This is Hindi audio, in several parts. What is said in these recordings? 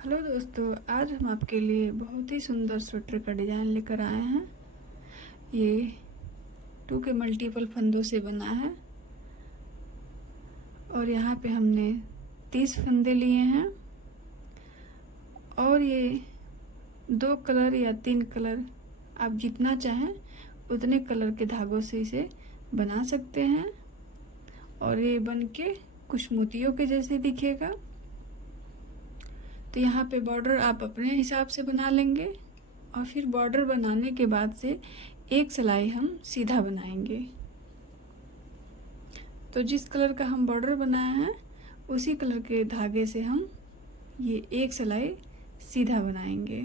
हेलो दोस्तों, आज हम आपके लिए बहुत ही सुंदर स्वेटर का डिज़ाइन लेकर आए हैं। ये 2 के मल्टीपल फंदों से बना है और यहाँ पे हमने 30 फंदे लिए हैं और ये 2 कलर या 3 कलर आप जितना चाहें उतने कलर के धागों से इसे बना सकते हैं और ये बन के कुछ मोतियों के जैसे दिखेगा। तो यहाँ पे बॉर्डर आप अपने हिसाब से बना लेंगे और फिर बॉर्डर बनाने के बाद से एक सिलाई हम सीधा बनाएंगे। तो जिस कलर का हम बॉर्डर बनाए हैं उसी कलर के धागे से हम ये एक सिलाई सीधा बनाएंगे।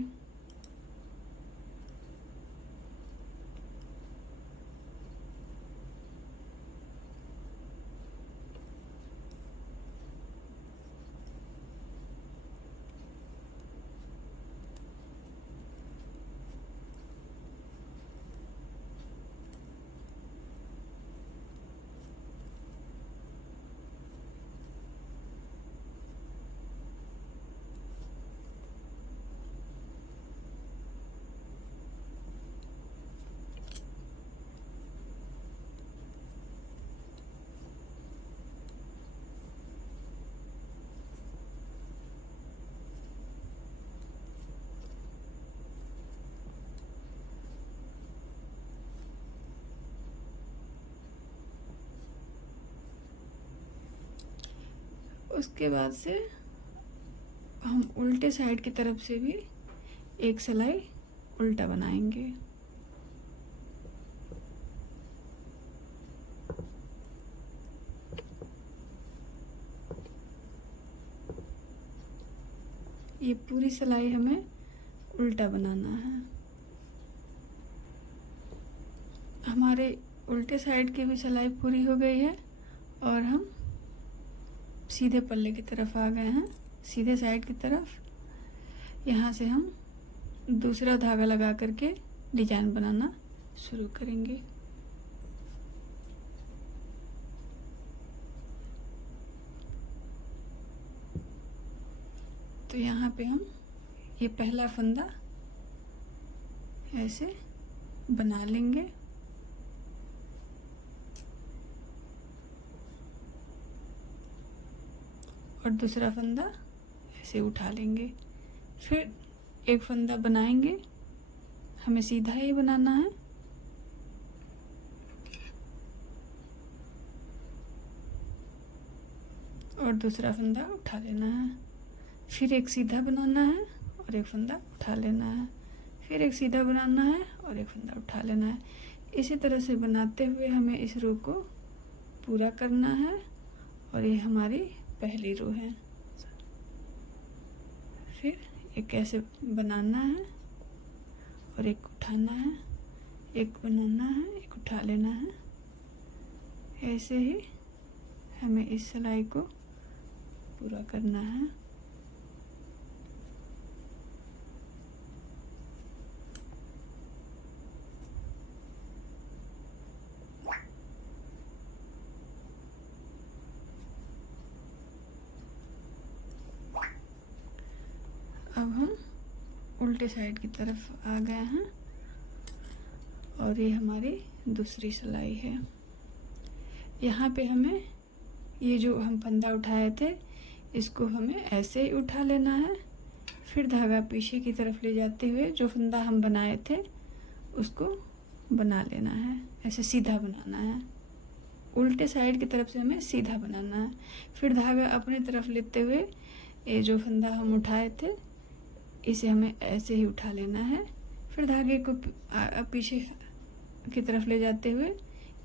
उसके बाद से हम उल्टे साइड की तरफ से भी एक सिलाई उल्टा बनाएंगे। ये पूरी सिलाई हमें उल्टा बनाना है। हमारे उल्टे साइड की भी सिलाई पूरी हो गई है और हम सीधे पल्ले की तरफ आ गए हैं, सीधे साइड की तरफ। यहाँ से हम दूसरा धागा लगा करके डिजाइन बनाना शुरू करेंगे। तो यहाँ पे हम ये पहला फंदा ऐसे बना लेंगे और दूसरा फंदा ऐसे उठा लेंगे। फिर एक फंदा बनाएंगे, हमें सीधा ही बनाना है। और दूसरा फंदा उठा लेना है। फिर एक सीधा बनाना है और एक फंदा उठा लेना है। फिर एक सीधा बनाना है और एक फंदा उठा लेना है। इसी तरह से बनाते हुए हमें इस रो को पूरा करना है और ये हमारी पहली रो है। फिर एक ऐसे बनाना है और एक उठाना है, एक बनाना है, एक उठा लेना है। ऐसे ही हमें इस सिलाई को पूरा करना है। अब हम उल्टे साइड की तरफ आ गए हैं और ये हमारी दूसरी सिलाई है। यहाँ पे हमें ये जो हम फंदा उठाए थे इसको हमें ऐसे ही उठा लेना है। फिर धागा पीछे की तरफ ले जाते हुए जो फंदा हम बनाए थे उसको बना लेना है, ऐसे सीधा बनाना है। उल्टे साइड की तरफ से हमें सीधा बनाना है। फिर धागा अपनी तरफ लेते हुए ये जो फंदा हम उठाए थे इसे हमें ऐसे ही उठा लेना है। फिर धागे को पीछे की तरफ ले जाते हुए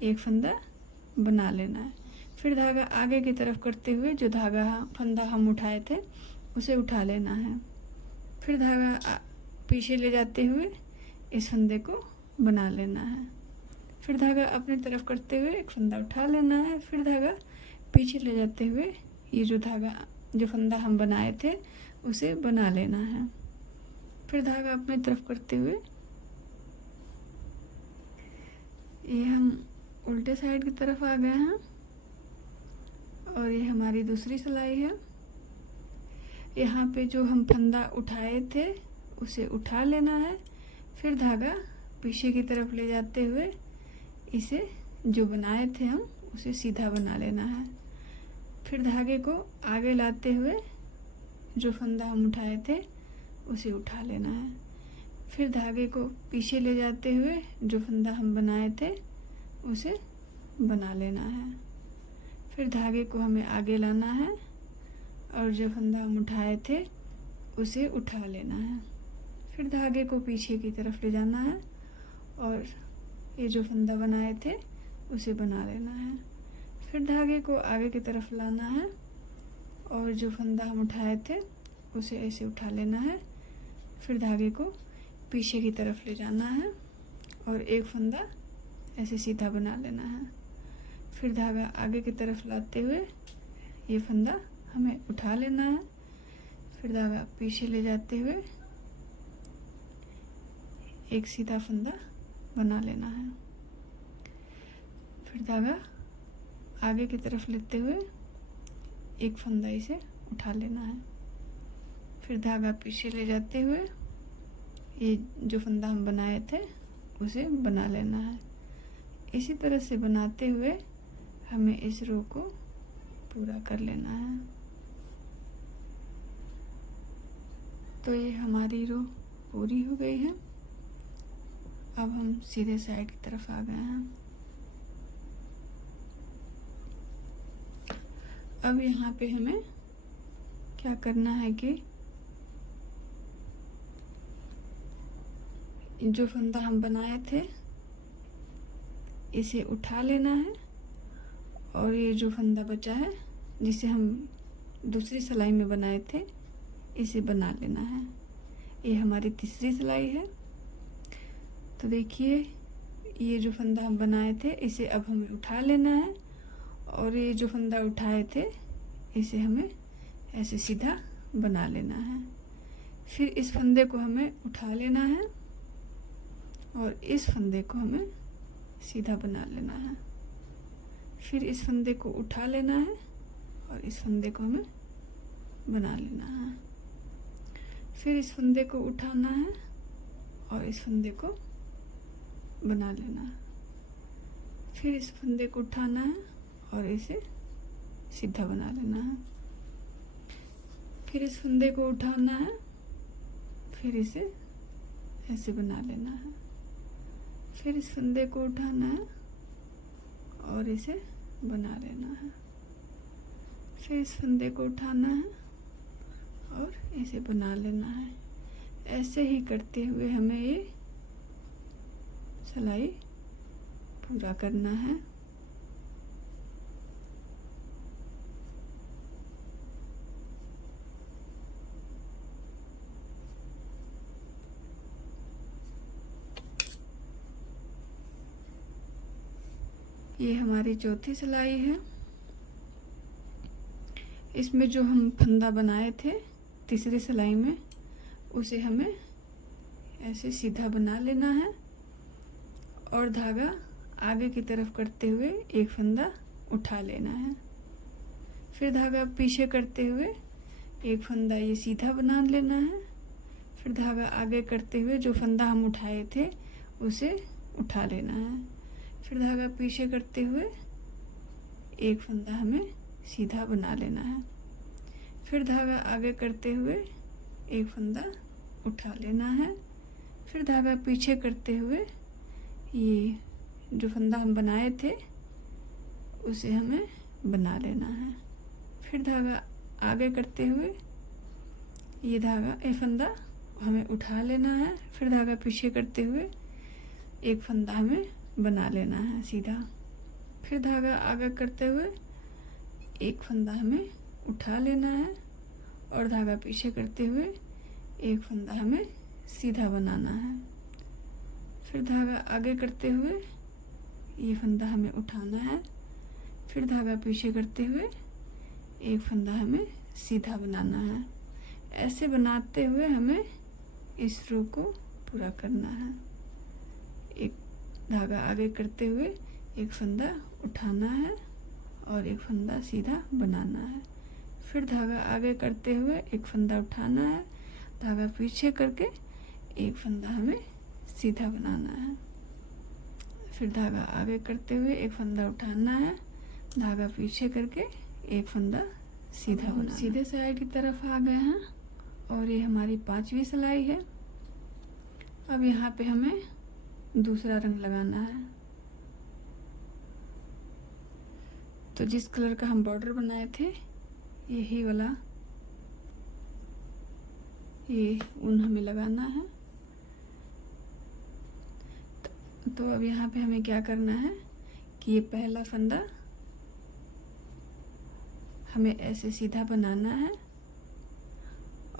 एक फंदा बना लेना है। फिर धागा आगे की तरफ करते हुए जो फंदा हम उठाए थे उसे उठा लेना है। फिर धागा पीछे ले जाते हुए इस फंदे को बना लेना है। फिर धागा अपनी तरफ करते हुए एक फंदा उठा लेना है। फिर धागा पीछे ले जाते हुए ये जो फंदा हम बनाए थे उसे बना लेना है। फिर धागा अपनी तरफ करते हुए ये हम उल्टे साइड की तरफ आ गए हैं और ये हमारी दूसरी सिलाई है। यहाँ पे जो हम फंदा उठाए थे उसे उठा लेना है, फिर धागा पीछे की तरफ ले जाते हुए इसे जो बनाए थे हम उसे सीधा बना लेना है। फिर धागे को आगे लाते हुए जो फंदा हम उठाए थे उसे उठा लेना है, फिर धागे को पीछे ले जाते हुए जो फंदा हम बनाए थे उसे बना लेना है। फिर धागे को हमें आगे लाना है और जो फंदा हम उठाए थे उसे उठा लेना है, फिर धागे को पीछे की तरफ ले जाना है और ये जो फंदा बनाए थे उसे बना लेना है। फिर धागे को आगे की तरफ लाना है और जो फंदा हम उठाए थे उसे ऐसे उठा लेना है, फिर धागे को पीछे की तरफ ले जाना है और एक फंदा ऐसे सीधा बना लेना है। फिर धागा आगे की तरफ लाते हुए ये फंदा हमें उठा लेना है, फिर धागा पीछे ले जाते हुए एक सीधा फंदा बना लेना है। फिर धागा आगे की तरफ लेते हुए एक फंदा इसे उठा लेना है, फिर धागा पीछे ले जाते हुए ये जो फंदा हम बनाए थे उसे बना लेना है। इसी तरह से बनाते हुए हमें इस रो को पूरा कर लेना है। तो ये हमारी रो पूरी हो गई है। अब हम सीधे साइड की तरफ आ गए हैं। अब यहाँ पे हमें क्या करना है कि जो फंदा हम बनाए थे इसे उठा लेना है और ये जो फंदा बचा है जिसे हम दूसरी सिलाई में बनाए थे इसे बना लेना है। ये हमारी तीसरी सिलाई है। तो देखिए ये जो फंदा हम बनाए थे इसे अब हमें उठा लेना है और ये जो फंदा उठाए थे इसे हमें ऐसे सीधा बना लेना है। फिर इस फंदे को हमें उठा लेना है और इस फंदे को हमें सीधा बना लेना है। फिर इस फंदे को उठा लेना है और इस फंदे को हमें बना लेना है। फिर इस फंदे को उठाना है और इस फंदे को बना लेना है। फिर इस फंदे को उठाना है और इसे सीधा बना लेना है। फिर इस फंदे को उठाना है, फिर इसे ऐसे बना लेना है। फिर इस फंदे को उठाना है और इसे बना लेना है। फिर इस फंदे को उठाना है और इसे बना लेना है। ऐसे ही करते हुए हमें ये सिलाई पूरा करना है। ये हमारी चौथी सिलाई है। इसमें जो हम फंदा बनाए थे तीसरी सिलाई में उसे हमें ऐसे सीधा बना लेना है और धागा आगे की तरफ करते हुए एक फंदा उठा लेना है। फिर धागा पीछे करते हुए एक फंदा ये सीधा बना लेना है। फिर धागा आगे करते हुए जो फंदा हम उठाए थे उसे उठा लेना है। फिर धागा पीछे करते हुए एक फंदा हमें सीधा बना लेना है। फिर धागा आगे करते हुए एक फंदा उठा लेना है। फिर धागा पीछे करते हुए ये जो फंदा हम बनाए थे उसे हमें बना लेना है। फिर धागा आगे करते हुए ये फंदा हमें उठा लेना है। फिर धागा पीछे करते हुए एक फंदा हमें बना लेना है सीधा। फिर धागा आगे करते हुए एक फंदा हमें उठा लेना है और धागा पीछे करते हुए एक फंदा हमें सीधा बनाना है। फिर धागा आगे करते हुए ये फंदा हमें उठाना है। फिर धागा पीछे करते हुए एक फंदा हमें सीधा बनाना है। ऐसे बनाते हुए हमें इस रो को पूरा करना है। एक धागा आगे करते हुए एक फंदा उठाना है और एक फंदा सीधा बनाना है। फिर धागा आगे करते हुए एक फंदा उठाना है, धागा पीछे करके एक फंदा हमें सीधा बनाना है। फिर धागा आगे करते हुए एक फंदा उठाना है, धागा पीछे करके एक फंदा सीधा बनाना। सीधे साइड की तरफ आ गए हैं और ये हमारी 5वीं सिलाई है। अब यहाँ पे हमें दूसरा रंग लगाना है। तो जिस कलर का हम बॉर्डर बनाए थे यही वाला ये ऊन हमें लगाना है। तो अब यहाँ पे हमें क्या करना है कि ये पहला फंदा हमें ऐसे सीधा बनाना है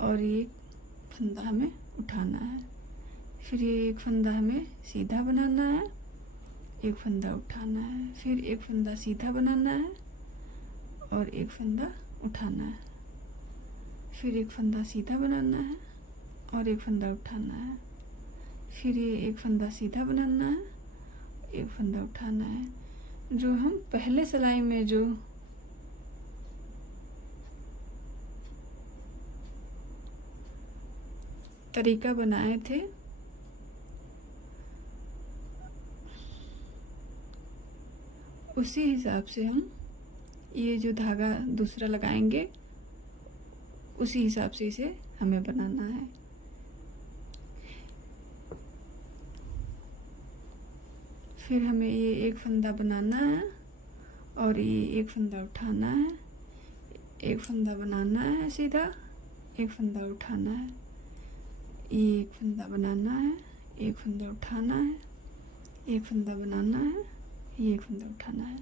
और ये फंदा हमें उठाना है। फिर ये एक फंदा हमें सीधा बनाना है, एक फंदा उठाना है, फिर एक फंदा सीधा बनाना है और एक फंदा उठाना है, फिर एक फंदा सीधा बनाना है और एक फंदा उठाना है, फिर ये एक फंदा सीधा बनाना है, एक फंदा उठाना है। जो हम पहले सिलाई में जो तरीका बनाए थे उसी हिसाब से हम ये जो धागा दूसरा लगाएंगे उसी हिसाब से इसे हमें बनाना है। फिर हमें ये एक फंदा बनाना है और ये एक फंदा उठाना है, एक फंदा बनाना है सीधा, एक फंदा उठाना है, ये एक फंदा बनाना है, एक फंदा उठाना है, एक फंदा बनाना है, ये एक फंदा उठाना है।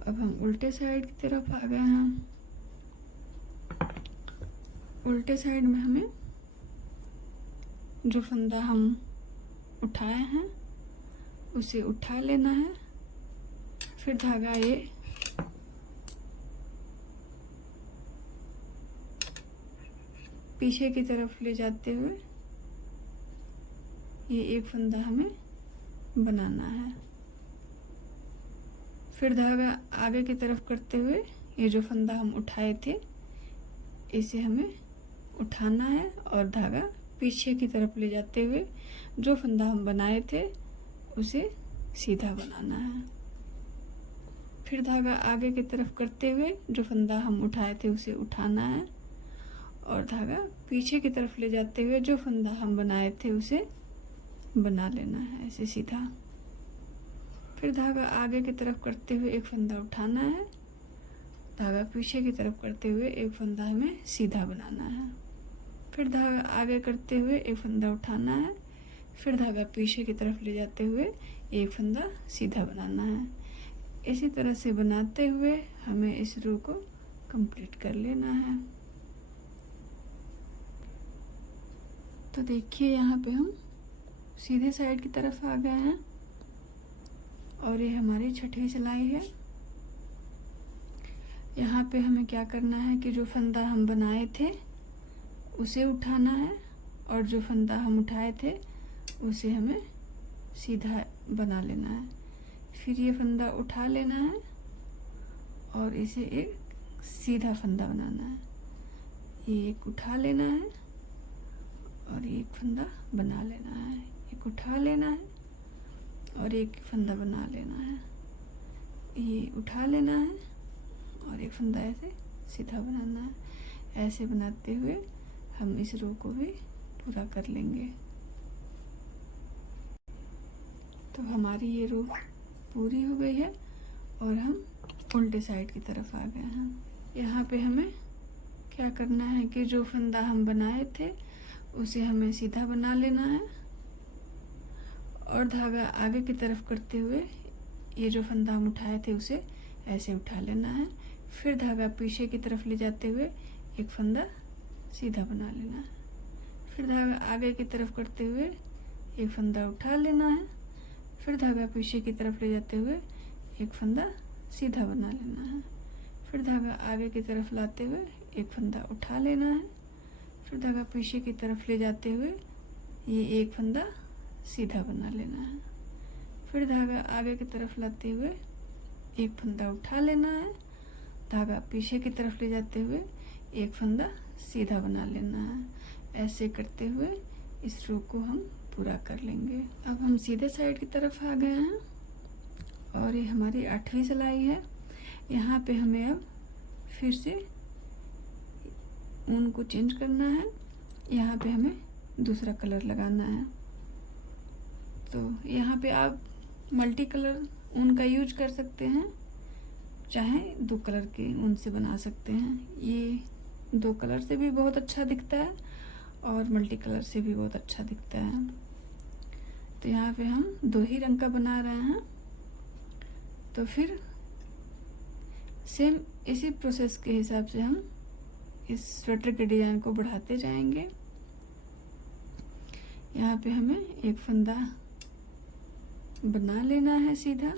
अब हम उल्टे साइड की तरफ आ गए हैं। उल्टे साइड में हमें जो फंदा हम उठाए हैं उसे उठा लेना है। फिर धागा ये पीछे की तरफ ले जाते हुए ये एक फंदा हमें बनाना है। फिर धागा आगे की तरफ करते हुए ये जो फंदा हम उठाए थे इसे हमें उठाना है और धागा पीछे की तरफ ले जाते हुए जो फंदा हम बनाए थे उसे सीधा बनाना है। फिर धागा आगे की तरफ करते हुए जो फंदा हम उठाए थे उसे उठाना है और धागा पीछे की तरफ ले जाते हुए जो फंदा हम बनाए थे उसे बना लेना है ऐसे सीधा। फिर धागा आगे की तरफ करते हुए एक फंदा उठाना है, धागा पीछे की तरफ करते हुए एक फंदा हमें सीधा बनाना है। फिर धागा आगे करते हुए एक फंदा उठाना है, फिर धागा पीछे की तरफ ले जाते हुए एक फंदा सीधा बनाना है। इसी तरह से बनाते हुए हमें इस रो को कंप्लीट कर लेना है। तो देखिए यहाँ पे हम सीधे साइड की तरफ आ गए हैं और ये हमारी 6वीं सिलाई है। यहाँ पे हमें क्या करना है कि जो फंदा हम बनाए थे उसे उठाना है और जो फंदा हम उठाए थे उसे हमें सीधा बना लेना है। फिर ये फंदा उठा लेना है और इसे एक सीधा फंदा बनाना है। ये एक उठा लेना है और एक फंदा बना लेना है, एक उठा लेना है और एक फंदा बना लेना है, ये उठा लेना है और एक फंदा ऐसे सीधा बनाना है। ऐसे बनाते हुए हम इस रो को भी पूरा कर लेंगे। तो हमारी ये रो पूरी हो गई है और हम उल्टे साइड की तरफ आ गए हैं। यहाँ पे हमें क्या करना है कि जो फंदा हम बनाए थे उसे हमें सीधा बना लेना है और धागा आगे की तरफ करते हुए ये जो फंदा हम उठाए थे उसे ऐसे उठा लेना है। फिर धागा पीछे की तरफ ले जाते हुए एक फंदा सीधा बना लेना है। फिर धागा आगे की तरफ करते हुए एक फंदा उठा लेना है, फिर धागा पीछे की तरफ ले जाते हुए एक फंदा सीधा बना लेना है। फिर धागा आगे की तरफ लाते हुए एक फंदा उठा लेना है। फिर धागा पीछे की तरफ ले जाते हुए ये एक फंदा सीधा बना लेना है। फिर धागा आगे की तरफ लाते हुए एक फंदा उठा लेना है। धागा पीछे की तरफ ले जाते हुए एक फंदा सीधा बना लेना है। ऐसे करते हुए इस रो को हम पूरा कर लेंगे। अब हम सीधे साइड की तरफ आ गए हैं और ये हमारी 8वीं सिलाई है। यहाँ पे हमें अब फिर से ऊन को चेंज करना है। यहाँ पे हमें दूसरा कलर लगाना है। तो यहाँ पे आप मल्टी कलर ऊन का यूज कर सकते हैं, चाहे 2 कलर के ऊन से बना सकते हैं। ये 2 कलर से भी बहुत अच्छा दिखता है और मल्टी कलर से भी बहुत अच्छा दिखता है। तो यहाँ पे हम 2 ही रंग का बना रहे हैं। तो फिर सेम इसी प्रोसेस के हिसाब से हम इस स्वेटर के डिज़ाइन को बढ़ाते जाएंगे। यहाँ पे हमें एक फंदा बना लेना है सीधा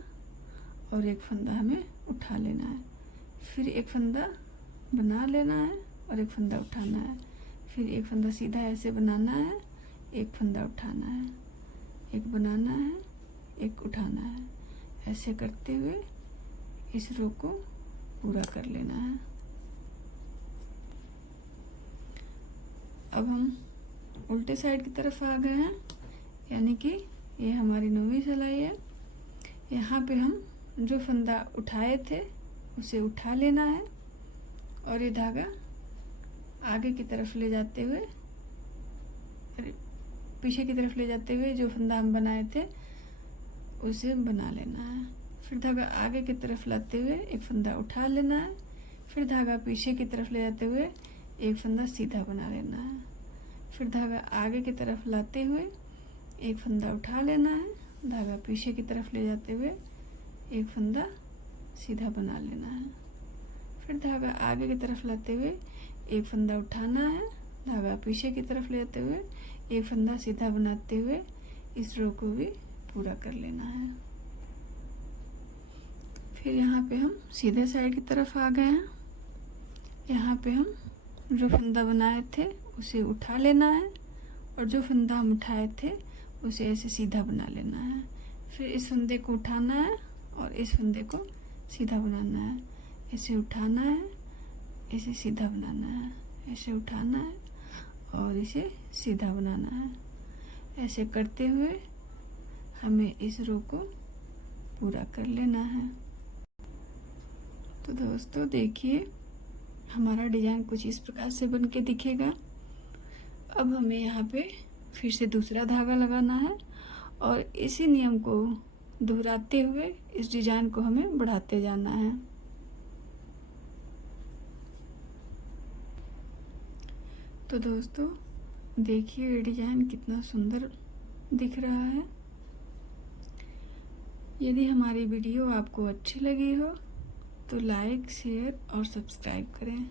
और एक फंदा हमें उठा लेना है। फिर एक फंदा बना लेना है और एक फंदा उठाना है। फिर एक फंदा सीधा ऐसे बनाना है, एक फंदा उठाना है, एक बनाना है, एक उठाना है। ऐसे करते हुए इस रो को पूरा कर लेना है। अब हम उल्टे साइड की तरफ आ गए हैं, यानी कि ये हमारी 9वीं सिलाई है। यहाँ पे हम जो फंदा उठाए थे उसे उठा लेना है और ये धागा आगे की तरफ ले जाते हुए, पीछे की तरफ ले जाते हुए जो फंदा हम बनाए थे उसे बना लेना है। फिर धागा आगे की तरफ लाते हुए एक फंदा उठा लेना है। फिर धागा पीछे की तरफ ले जाते हुए एक फंदा सीधा बना लेना है। फिर धागा आगे की तरफ लाते हुए एक फंदा उठा लेना है। धागा पीछे की तरफ ले जाते हुए एक फंदा सीधा बना लेना है। फिर धागा आगे की तरफ लाते हुए एक फंदा उठाना है। धागा पीछे की तरफ ले जाते हुए एक फंदा सीधा बनाते हुए इस रो को भी पूरा कर लेना है। फिर यहाँ पे हम सीधे साइड की तरफ आ गए हैं। यहाँ पे हम जो फंदा बनाए थे उसे उठा लेना है और जो फंदा हम उठाए थे उसे ऐसे सीधा बना लेना है। फिर इस फंदे को उठाना है और इस फंदे को सीधा बनाना है। इसे उठाना है, इसे सीधा बनाना है, इसे उठाना है और इसे सीधा बनाना है। ऐसे करते हुए हमें इस रो को पूरा कर लेना है। तो दोस्तों देखिए, हमारा डिज़ाइन कुछ इस प्रकार से बन के दिखेगा। अब हमें यहाँ पे फिर से दूसरा धागा लगाना है और इसी नियम को दोहराते हुए इस डिज़ाइन को हमें बढ़ाते जाना है। तो दोस्तों देखिए, ये डिज़ाइन कितना सुंदर दिख रहा है। यदि हमारी वीडियो आपको अच्छी लगी हो तो लाइक, शेयर और सब्सक्राइब करें।